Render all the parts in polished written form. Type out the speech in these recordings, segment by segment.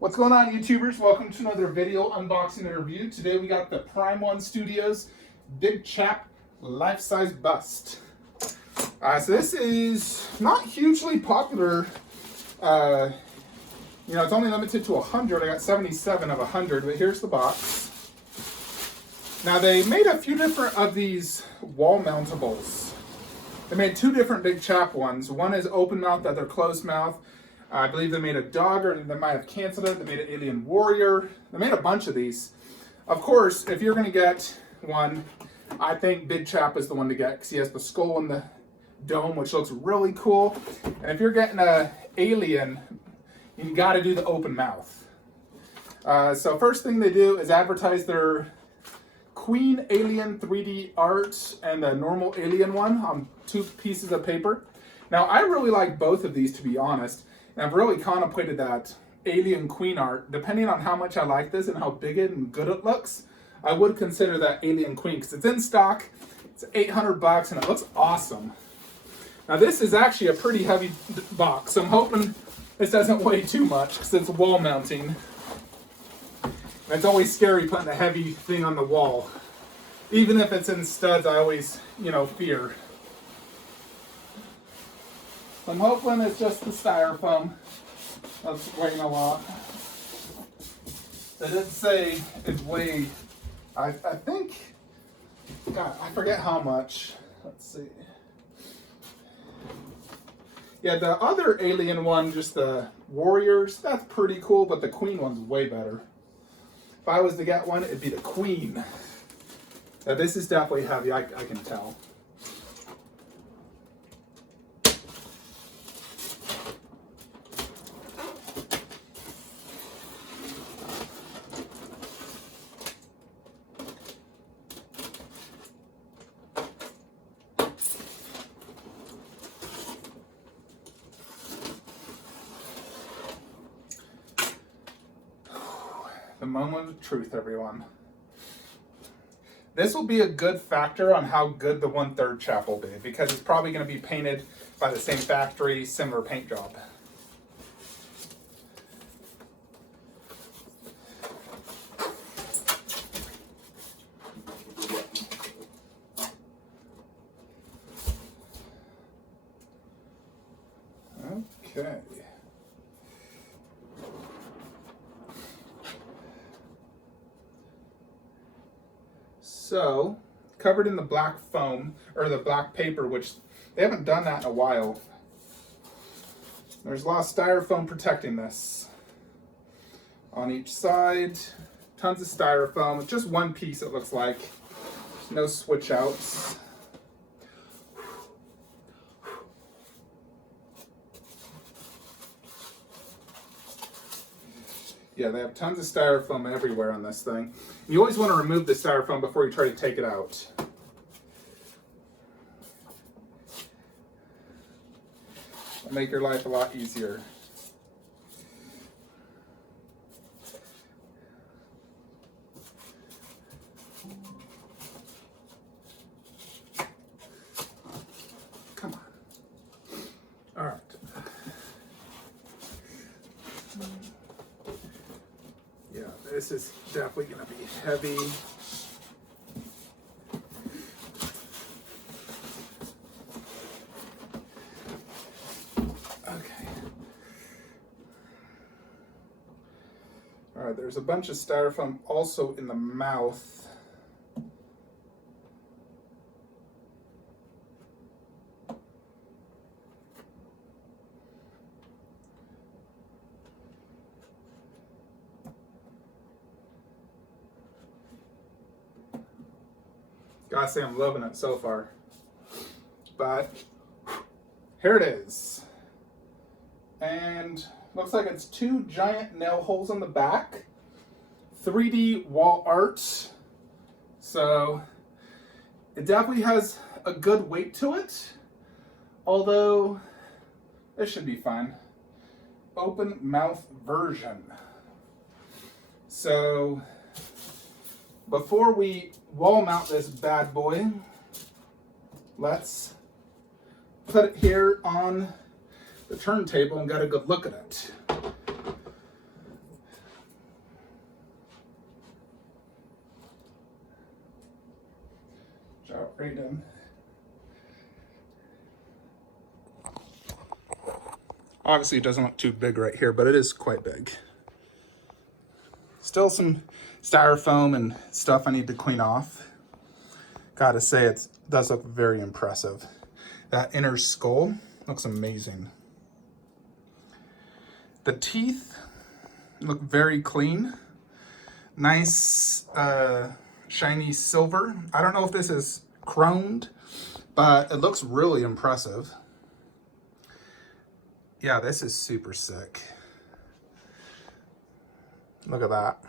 What's going on, YouTubers? Welcome to another video unboxing and review. Today we got the Prime One Studios Big Chap life-size bust. So this is not hugely popular. It's only limited to 100. I got 77 of 100, but here's the box. Now they made a few different of these wall mountables. They made two different Big Chap ones. One is open mouth, the other closed mouth. I believe they made a dog, or they might have canceled it. They made an alien warrior. They made a bunch of these. Of course, if you're going to get one, I think Big Chap is the one to get because he has the skull and the dome, which looks really cool. And if you're getting a alien, you got to do the open mouth. So first thing they do is advertise their Queen Alien 3D art and the normal alien one on two pieces of paper. Now, I really like both of these, to be honest. And I've really contemplated that alien queen art. Depending on how much I like this and how big and good it looks, I would consider that alien queen because it's in stock. It's $800 and it looks awesome. Now this is actually a pretty heavy box. So I'm hoping this doesn't weigh too much because it's wall mounting. And it's always scary putting a heavy thing on the wall. Even if it's in studs, I always, fear. I'm hoping it's just the styrofoam that's weighing a lot. They did say it weighed, I think, God, I forget how much. Let's see. Yeah, the other alien one, just the warriors, that's pretty cool, but the queen one's way better. If I was to get one, it'd be the queen. Now, this is definitely heavy, I can tell. The moment of truth, everyone. This will be a good factor on how good the 1/3 Chap will be because it's probably going to be painted by the same factory, similar paint job. Okay. So, covered in the black foam, or the black paper, which they haven't done that in a while. There's a lot of styrofoam protecting this. On each side, tons of styrofoam. It's just one piece, it looks like. No switch outs. Yeah, they have tons of styrofoam everywhere on this thing. You always want to remove the styrofoam before you try to take it out. It'll make your life a lot easier. Come on. All right. Yeah, this is definitely going to be heavy. Okay. All right, there's a bunch of styrofoam also in the mouth. Gotta say, I'm loving it so far. But here it is. And looks like it's two giant nail holes on the back. 3D wall art. So it definitely has a good weight to it. Although it should be fine. Open mouth version. So before we wall mount this bad boy, let's put it here on the turntable and get a good look at it. drop right in. Obviously it doesn't look too big right here, but it is quite big. Still some styrofoam and stuff I need to clean off. Gotta say, it does look very impressive. That inner skull looks amazing. The teeth look very clean. Nice shiny silver. I don't know if this is chromed, but it looks really impressive. Yeah, this is super sick. Look at that.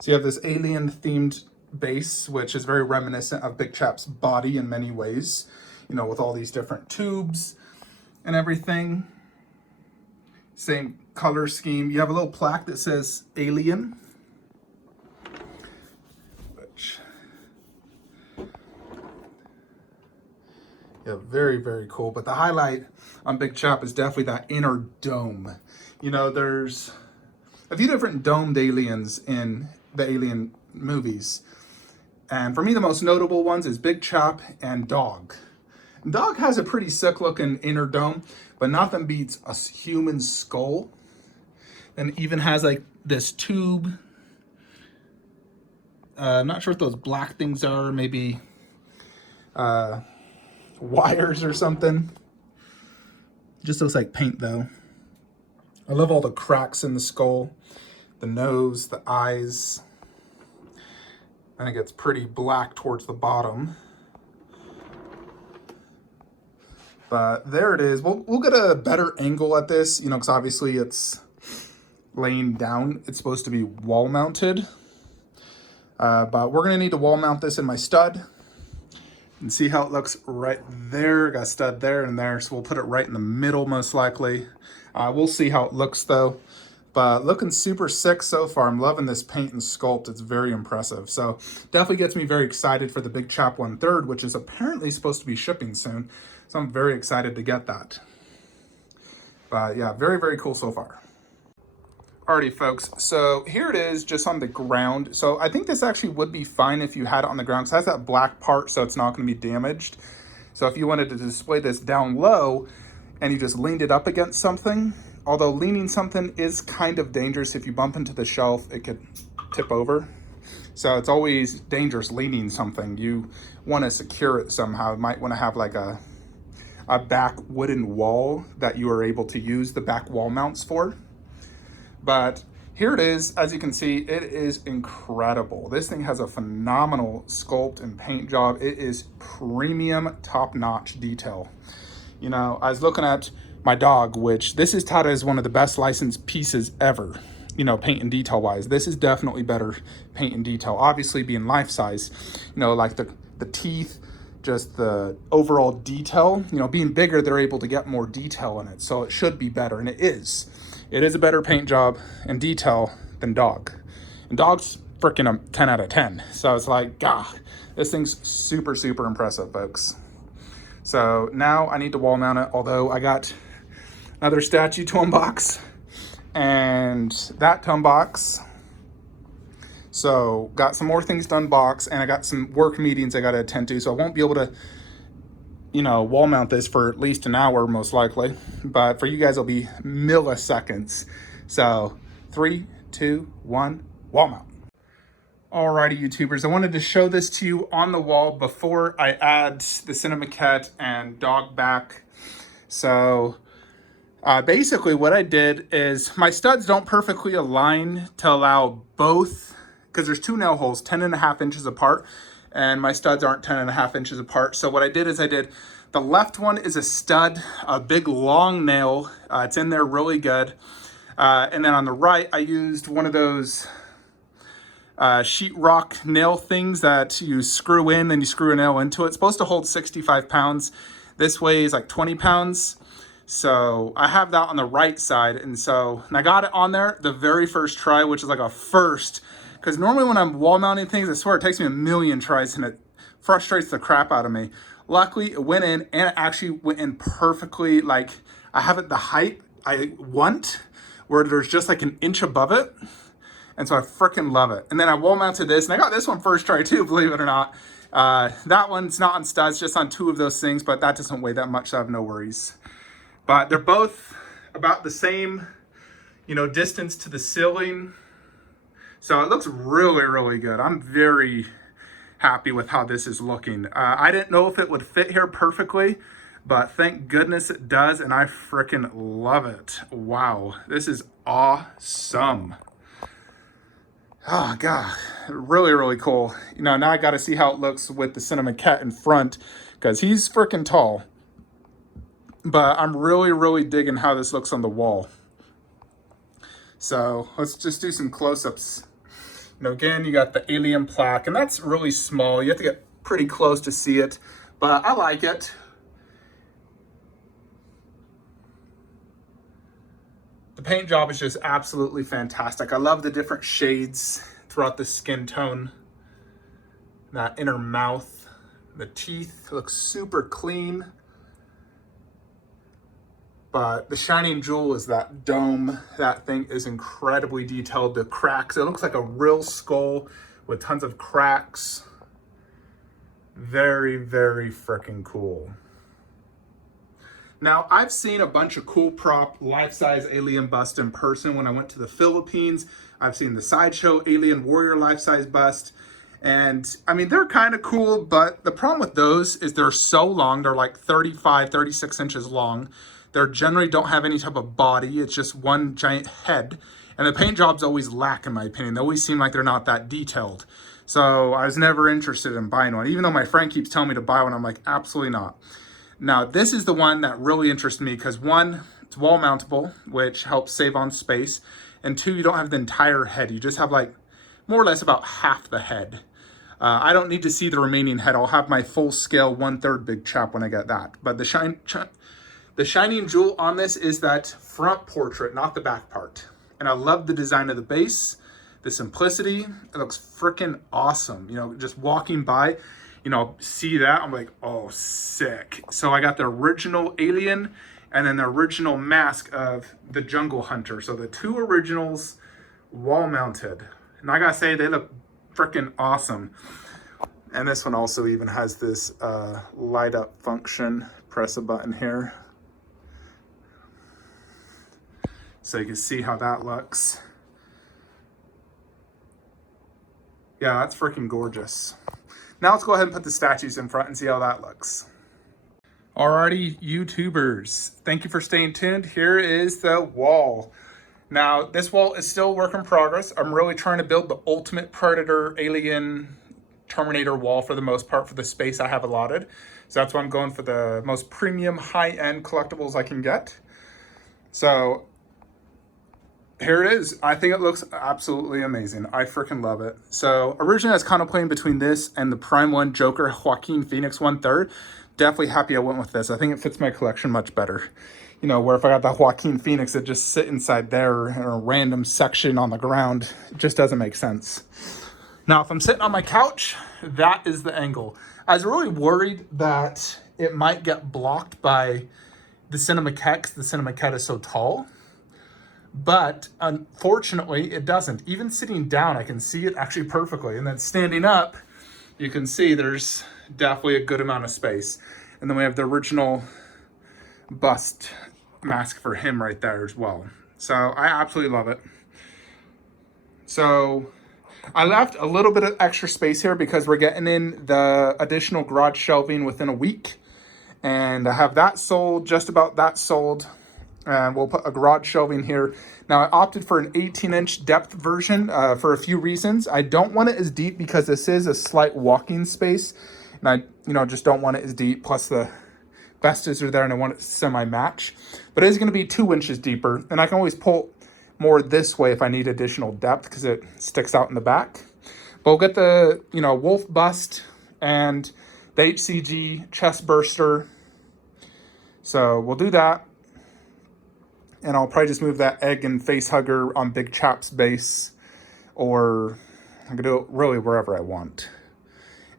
So you have this alien themed base, which is very reminiscent of Big Chap's body in many ways, you know, with all these different tubes and everything. Same color scheme. You have a little plaque that says alien, which, yeah, very, very cool. But the highlight on Big Chap is definitely that inner dome. You know, there's a few different domed aliens in the Alien movies. And for me, the most notable ones is Big Chap and Dog. Dog has a pretty sick looking inner dome, but nothing beats a human skull. And even has like this tube. I'm not sure what those black things are, maybe wires or something. Just looks like paint though. I love all the cracks in the skull, the nose, the eyes. I think it's pretty black towards the bottom. But there it is. We'll get a better angle at this, you know, because obviously it's laying down. It's supposed to be wall mounted. But we're going to need to wall mount this in my stud. And see how it looks right there. Got a stud there and there, so we'll put it right in the middle most likely. We'll see how it looks though. But looking super sick so far. I'm loving this paint and sculpt. It's very impressive. So definitely gets me very excited for the Big Chap 1/3, which is apparently supposed to be shipping soon. So I'm very excited to get that. But yeah, very, very cool so far. Alrighty folks, so here it is just on the ground. So I think this actually would be fine if you had it on the ground, because it has that black part, so it's not going to be damaged. So if you wanted to display this down low and you just leaned it up against something, although leaning something is kind of dangerous. If you bump into the shelf, it could tip over. So it's always dangerous leaning something. You want to secure it somehow. You might want to have like a back wooden wall that you are able to use the back wall mounts for. But here it is. As you can see, it is incredible. This thing has a phenomenal sculpt and paint job. It is premium, top-notch detail. You know, I was looking at my dog, which this is touted as one of the best licensed pieces ever, you know, paint and detail wise. This is definitely better paint and detail. Obviously being life size, you know, like the teeth, just the overall detail, you know, being bigger, they're able to get more detail in it. So it should be better, and it is. It is a better paint job and detail than Dog. And Dog's freaking a 10 out of 10. So it's like, God, this thing's super, super impressive, folks. So now I need to wall mount it, although I got another statue to unbox and that to unbox. So got some more things to unbox, and I got some work meetings I got to attend to. So I won't be able to, you know, wall mount this for at least an hour most likely, but for you guys it'll be milliseconds. So 3, 2, 1, wall mount. Alrighty, YouTubers, I wanted to show this to you on the wall before I add the Cinemaquette and Dog back. So basically what I did is my studs don't perfectly align to allow both, because there's 2 nail holes 10.5 inches apart, and my studs aren't 10.5 inches apart. So what I did is the left one is a stud, a big long nail. It's in there really good. And then on the right, I used one of those sheetrock nail things that you screw in, then you screw a nail into it. It's supposed to hold 65 pounds. This weighs like 20 pounds. So I have that on the right side. And I got it on there the very first try, which is like a first. Because normally when I'm wall mounting things, I swear it takes me a million tries and it frustrates the crap out of me. Luckily, it went in, and it actually went in perfectly. Like, I have it the height I want, where there's just like an inch above it. And so I freaking love it. And then I wall mounted this, and I got this one first try too, believe it or not. That one's not on studs, just on 2 of those things, but that doesn't weigh that much, so I have no worries. But they're both about the same, distance to the ceiling. So it looks really, really good. I'm very happy with how this is looking. I didn't know if it would fit here perfectly, but thank goodness it does, and I freaking love it. Wow, this is awesome. Oh God, really, really cool. Now I got to see how it looks with the Cinnamon Cat in front, because he's freaking tall. But I'm really, really digging how this looks on the wall. So let's just do some close-ups. Again, you got the alien plaque, and that's really small. You have to get pretty close to see it, but I like it. The paint job is just absolutely fantastic. I love the different shades throughout the skin tone. That inner mouth, the teeth look super clean. But the shining jewel is that dome. That thing is incredibly detailed. The cracks, it looks like a real skull with tons of cracks. Very, very freaking cool. Now, I've seen a bunch of cool prop life-size alien bust in person when I went to the Philippines. I've seen the Sideshow Alien Warrior life-size bust. And I mean, they're kind of cool, but the problem with those is they're so long. They're like 35, 36 inches long. They generally don't have any type of body. It's just one giant head. And the paint jobs always lack, in my opinion. They always seem like they're not that detailed. So I was never interested in buying one. Even though my friend keeps telling me to buy one, I'm like, absolutely not. Now, this is the one that really interests me because 1, it's wall mountable, which helps save on space. And 2, you don't have the entire head. You just have like more or less about half the head. I don't need to see the remaining head. I'll have my full scale 1/3 big chap when I get that. But the shining jewel on this is that front portrait, not the back part. And I love the design of the base, the simplicity. It looks freaking awesome. Just walking by, see that, I'm like, oh, sick. So I got the original alien and then the original mask of the jungle hunter. So the 2 originals wall mounted. And I gotta say, they look freaking awesome. And this one also even has this light up function. Press a button here. So you can see how that looks. Yeah, that's freaking gorgeous. Now let's go ahead and put the statues in front and see how that looks. Alrighty, YouTubers, thank you for staying tuned. Here is the wall. Now, this wall is still a work in progress. I'm really trying to build the ultimate Predator, Alien, Terminator wall for the most part for the space I have allotted. So that's why I'm going for the most premium, high-end collectibles I can get. So here it is. I think it looks absolutely amazing. I freaking love it. So originally I was contemplating between this and the Prime 1 Joker Joaquin Phoenix 1/3. Definitely happy I went with this. I think it fits my collection much better. Where if I got the Joaquin Phoenix, it just sit inside there in a random section on the ground. It just doesn't make sense. Now, if I'm sitting on my couch, that is the angle. I was really worried that it might get blocked by the Cinema Cat because the Cinema Cat is so tall. But unfortunately, it doesn't. Even sitting down, I can see it actually perfectly. And then standing up, you can see there's definitely a good amount of space. And then we have the original bust mask for him right there as well. So I absolutely love it. So I left a little bit of extra space here because we're getting in the additional garage shelving within a week. And I have that sold, just about that sold. And we'll put a garage shelving here. Now I opted for an 18-inch depth version for a few reasons. I don't want it as deep because this is a slight walking space. And I just don't want it as deep. Plus the vestas are there and I want it semi-match. But it is going to be 2 inches deeper. And I can always pull more this way if I need additional depth because it sticks out in the back. But we'll get the, wolf bust and the HCG chest burster. So we'll do that. And I'll probably just move that egg and face hugger on Big Chap's base. Or I can do it really wherever I want.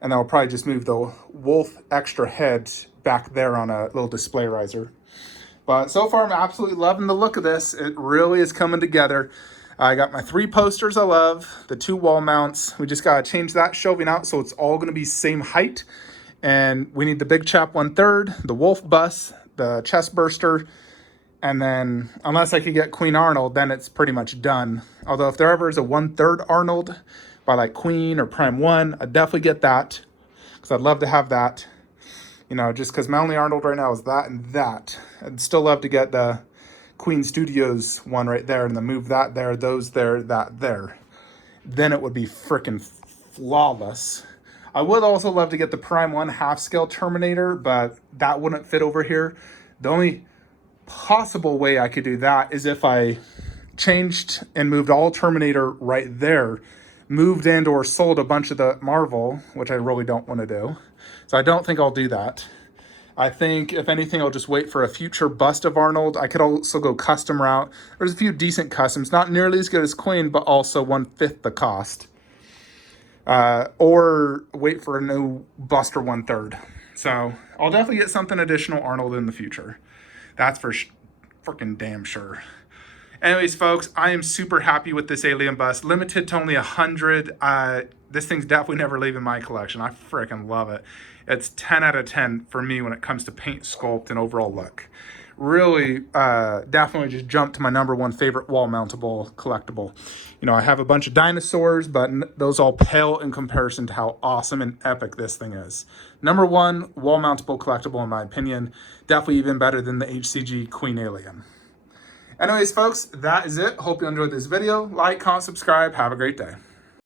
And then I'll probably just move the wolf extra head back there on a little display riser. But so far, I'm absolutely loving the look of this. It really is coming together. I got my 3 posters I love, the 2 wall mounts. We just got to change that shelving out so it's all going to be same height. And we need the big Chap 1/3, the Wolf bus, the chest burster, and then unless I could get Queen Arnold, then it's pretty much done. Although if there ever is a 1/3 Arnold by like Queen or Prime 1, I'd definitely get that because I'd love to have that. You know, just because my only Arnold right now is that and that. I'd still love to get the Queen Studios one right there and then move that there, those there, that there. Then it would be freaking flawless. I would also love to get the Prime 1 half-scale Terminator, but that wouldn't fit over here. The only possible way I could do that is if I changed and moved all Terminator right there, moved and or sold a bunch of the Marvel, which I really don't want to do. So I don't think I'll do that. I think, if anything, I'll just wait for a future bust of Arnold. I could also go custom route. There's a few decent customs, not nearly as good as Queen, but also 1/5 the cost. Or wait for a new Buster 1/3. So I'll definitely get something additional Arnold in the future. That's for freaking damn sure. Anyways, folks, I am super happy with this alien bust. Limited to only 100. This thing's definitely never leaving my collection. I freaking love it. It's 10 out of 10 for me when it comes to paint, sculpt, and overall look. Really, definitely just jumped to my #1 favorite wall mountable collectible. You know, I have a bunch of dinosaurs, but those all pale in comparison to how awesome and epic this thing is. #1 wall mountable collectible, in my opinion. Definitely even better than the HCG Queen Alien. Anyways, folks, that is it. Hope you enjoyed this video. Like, comment, subscribe. Have a great day.